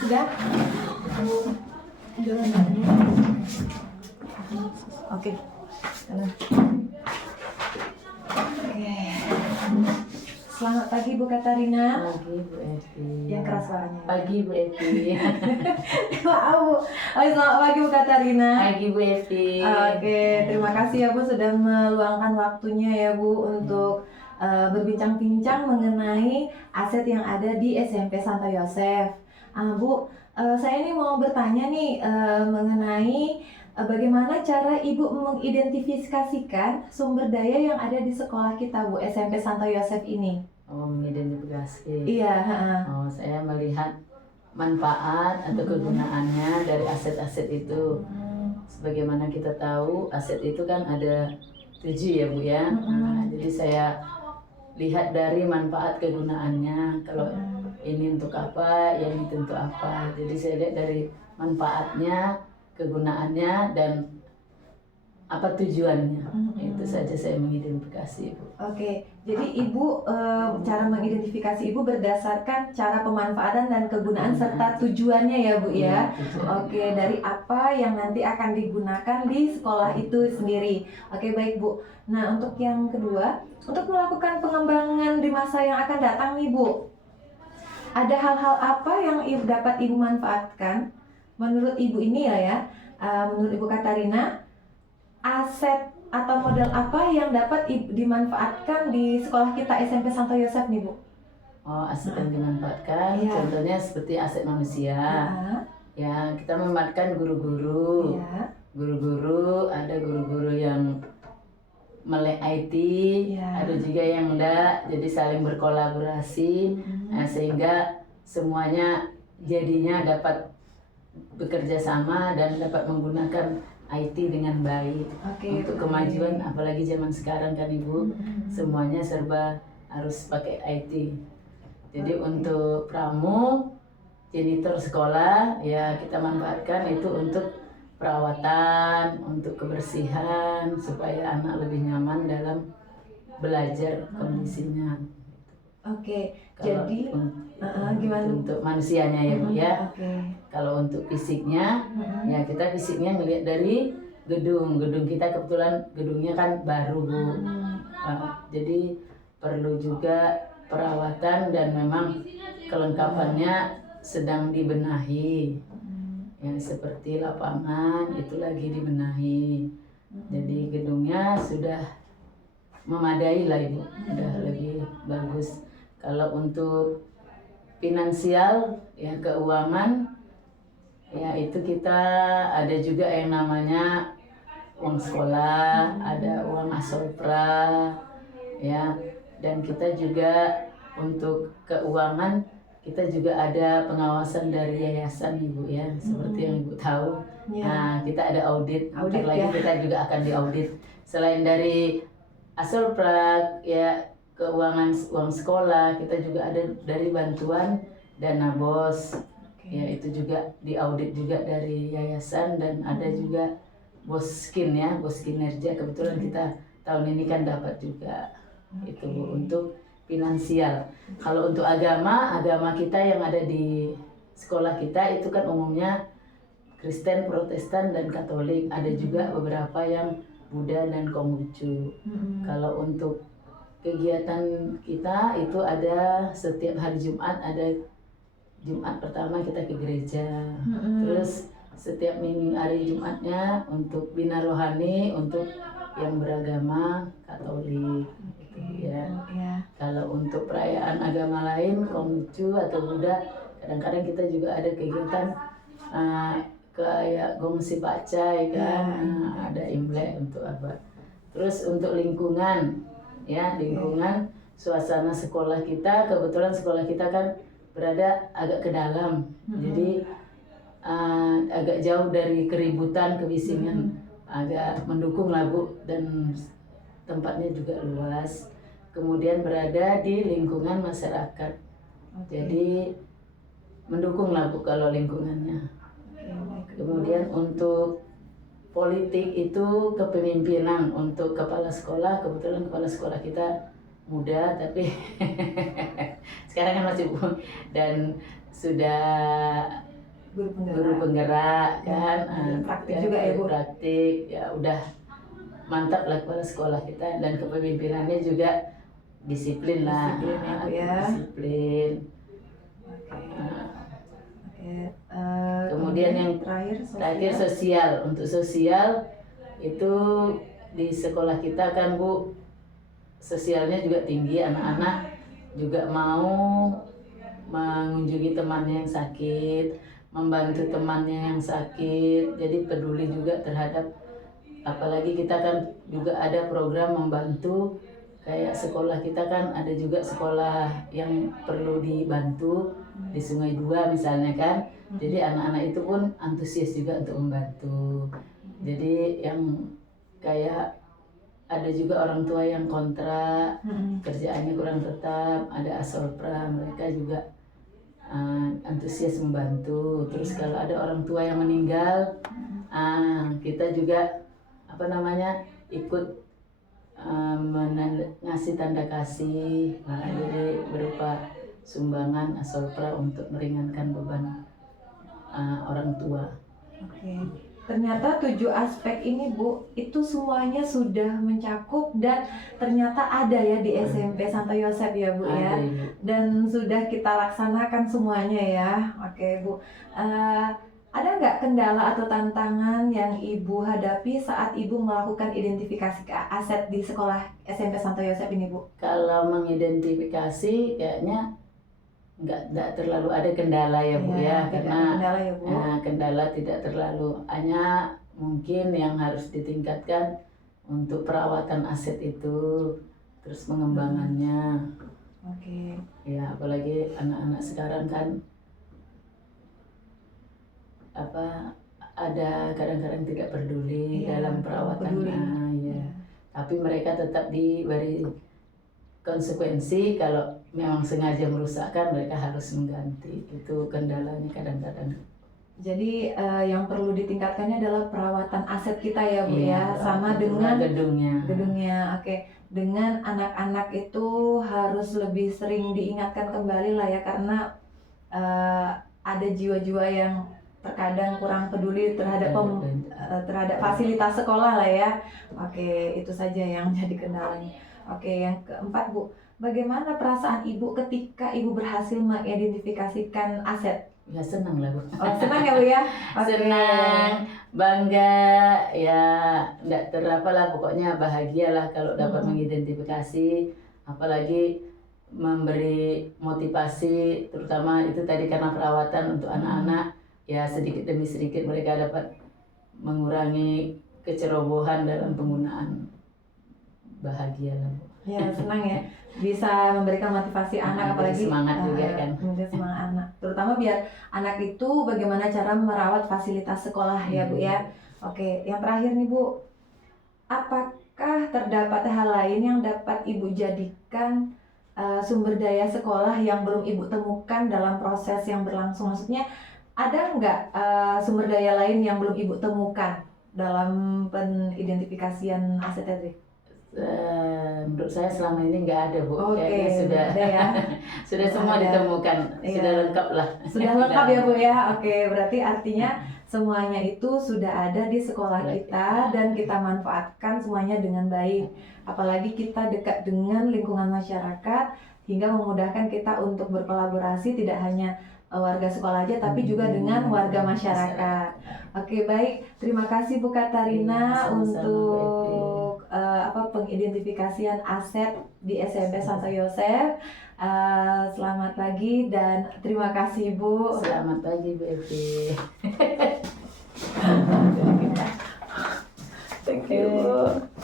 Sudah? Jalan. Oke. Jalan. Oke. Selamat pagi Bu Katarina. Pagi Bu Eti. Yang keras suaranya. Pagi Bu Eti. Maaf Bu. Oke, selamat pagi Bu Katarina. Pagi Bu Eti. Oke, terima kasih ya Bu sudah meluangkan waktunya ya Bu untuk berbincang-bincang mengenai aset yang ada di SMP Santo Yosef. Bu, saya ini mau bertanya nih mengenai bagaimana cara Ibu mengidentifikasikan sumber daya yang ada di sekolah kita Bu, SMP Santo Yosef ini? Oh, mengidentifikasi. Iya. Oh, saya melihat manfaat atau kegunaannya dari aset-aset itu. Sebagaimana kita tahu, aset itu kan ada 7 ya Bu ya. Nah, jadi saya lihat dari manfaat kegunaannya. Kalau ini untuk apa, yang itu untuk apa. Jadi saya lihat dari manfaatnya, kegunaannya, dan apa tujuannya. Itu saja saya mengidentifikasi Bu. Oke, jadi Ibu cara mengidentifikasi Ibu berdasarkan cara pemanfaatan dan kegunaan serta tujuannya ya Bu ya. Oke, dari apa yang nanti akan digunakan di sekolah itu sendiri. Oke, baik Bu. Nah, untuk yang kedua, untuk melakukan pengembangan di masa yang akan datang nih Bu, ada hal-hal apa yang dapat Ibu manfaatkan menurut Ibu ini menurut Ibu Katarina, aset atau modal apa yang dapat dimanfaatkan di sekolah kita SMP Santo Yosef nih Bu? Oh, aset yang dimanfaatkan, Iya. contohnya seperti aset manusia. Ya, kita memanfaatkan guru-guru. Iya. Guru-guru, ada guru-guru yang melek IT, Iya. ada juga yang enggak, jadi saling berkolaborasi. Nah, sehingga semuanya jadinya dapat bekerja sama dan dapat menggunakan IT dengan baik. Oke, untuk kemajuan, apalagi zaman sekarang kan Ibu, semuanya serba harus pakai IT. Jadi untuk pramu, janitor sekolah, ya kita manfaatkan itu untuk perawatan, untuk kebersihan, supaya anak lebih nyaman dalam belajar kondisinya. Oke, Kalau jadi gimana? untuk manusianya ya Bu ya. Oke. Kalau untuk fisiknya, ya kita fisiknya ngelihat dari gedung kita, kebetulan gedungnya kan baru Bu. Jadi perlu juga perawatan dan memang kelengkapannya sedang dibenahi. Yang seperti lapangan itu lagi dibenahi. Jadi gedungnya sudah memadai lah Ibu, sudah lebih bagus. Kalau untuk finansial, ya keuangan, ya itu kita ada juga yang namanya uang sekolah, ada uang asopra, ya, dan kita juga untuk keuangan kita juga ada pengawasan dari yayasan Ibu ya, seperti yang Ibu tahu. Nah, kita ada audit lagi ya. Kita juga akan diaudit. Selain dari asopra, ya keuangan uang sekolah, kita juga ada dari bantuan dana BOS. Ya itu juga diaudit juga dari yayasan, dan ada juga BOSKIN ya, BOS kinerja. Kebetulan kita tahun ini kan dapat juga. Itu Bu, untuk finansial. Kalau untuk agama kita yang ada di sekolah kita itu kan umumnya Kristen, Protestan, dan Katolik. Ada juga beberapa yang Buddha dan Konghucu. Kalau untuk kegiatan kita itu ada setiap hari Jumat, ada Jumat pertama kita ke gereja. Terus setiap minggu hari Jumatnya untuk bina rohani untuk yang beragama Katolik. Ya. Kalau untuk perayaan agama lain, Konghucu atau Buddha, kadang-kadang kita juga ada kegiatan kayak Gongsi Pacai kan, ada Imlek untuk apa. Terus untuk lingkungan, ya lingkungan, suasana sekolah kita, kebetulan sekolah kita kan berada agak ke dalam, jadi agak jauh dari keributan, kebisingan, agak mendukung lah Bu, dan tempatnya juga luas. Kemudian berada di lingkungan masyarakat, jadi mendukung lah Bu kalau lingkungannya. Kemudian untuk politik itu kepemimpinan, untuk kepala sekolah, kebetulan kepala sekolah kita muda tapi sekarang kan masih dan sudah guru penggerak kan, praktik juga ya Bu. praktik ya udah mantap lah kepala sekolah kita, dan kepemimpinannya juga disiplin lah. Disiplin ya, Bu, ya. Disiplin. Kemudian yang terakhir sosial. Untuk sosial itu di sekolah kita kan Bu, sosialnya juga tinggi, anak-anak juga mau mengunjungi temannya yang sakit, membantu temannya yang sakit, jadi peduli juga terhadap, apalagi kita kan juga ada program membantu, kayak sekolah kita kan ada juga sekolah yang perlu dibantu di Sungai Dua misalnya kan, jadi anak-anak itu pun antusias juga untuk membantu. Jadi yang kayak ada juga orang tua yang kontra, kerjaannya kurang tetap, ada asolpra, mereka juga antusias membantu. Terus kalau ada orang tua yang meninggal, kita juga ikut ngasih tanda kasih, jadi berupa sumbangan asolpra untuk meringankan beban orang tua. Oke. Ternyata 7 aspek ini Bu, itu semuanya sudah mencakup dan ternyata ada ya di SMP Santo Yosef ya Bu ya. Dan sudah kita laksanakan semuanya ya. Oke Bu. Ada nggak kendala atau tantangan yang Ibu hadapi saat Ibu melakukan identifikasi aset di sekolah SMP Santo Yosef ini Bu? Kalau mengidentifikasi kayaknya nggak terlalu ada kendala ya Bu ya, karena kendala ya, Bu. Kendala tidak terlalu, hanya mungkin yang harus ditingkatkan untuk perawatan aset itu, terus pengembangannya. Oke. Ya apalagi anak-anak sekarang kan ada kadang-kadang tidak peduli dalam perawatannya ya. Tapi mereka tetap diberi konsekuensi, kalau memang sengaja merusakkan mereka harus mengganti. Itu kendalanya kadang-kadang. Jadi yang perlu ditingkatkannya adalah perawatan aset kita ya Bu ya, sama dengan gedungnya. Oke. Dengan anak-anak itu harus lebih sering diingatkan kembali lah ya, karena ada jiwa-jiwa yang terkadang kurang peduli terhadap fasilitas sekolah lah ya. Oke, itu saja yang jadi kendalanya. Oke, yang keempat Bu, bagaimana perasaan Ibu ketika Ibu berhasil mengidentifikasikan aset? Ya senang lah Bu. Oh, senang ya Bu ya? Okay. Senang, bangga, ya enggak terapalah, pokoknya bahagia lah kalau dapat mengidentifikasi, apalagi memberi motivasi, terutama itu tadi karena perawatan untuk anak-anak, ya sedikit demi sedikit mereka dapat mengurangi kecerobohan dalam penggunaan. Bahagia lah Bu. Ya senang ya, bisa memberikan motivasi anak, apalagi semangat juga kan. Memberi semangat anak, terutama biar anak itu bagaimana cara merawat fasilitas sekolah ya Bu ya. Oke, yang terakhir nih Bu, apakah terdapat hal lain yang dapat Ibu jadikan sumber daya sekolah yang belum Ibu temukan dalam proses yang berlangsung? Maksudnya ada nggak sumber daya lain yang belum Ibu temukan dalam pengidentifikasian aset tadi? Menurut saya selama ini nggak ada Bu. Kayaknya sudah ada ya. Sudah semua ditemukan, sudah lengkap lah. Sudah lengkap ya Bu ya. Oke, berarti artinya semuanya itu sudah ada di sekolah kita dan kita manfaatkan semuanya dengan baik. Apalagi kita dekat dengan lingkungan masyarakat hingga memudahkan kita untuk berkolaborasi tidak hanya warga sekolah aja tapi juga dengan warga masyarakat. Oke, baik. Terima kasih Bu Katarina untuk pengidentifikasian aset di SMP Santo Yosef. Selamat pagi dan terima kasih Bu. Selamat pagi Bu Evi. Thank you Bu.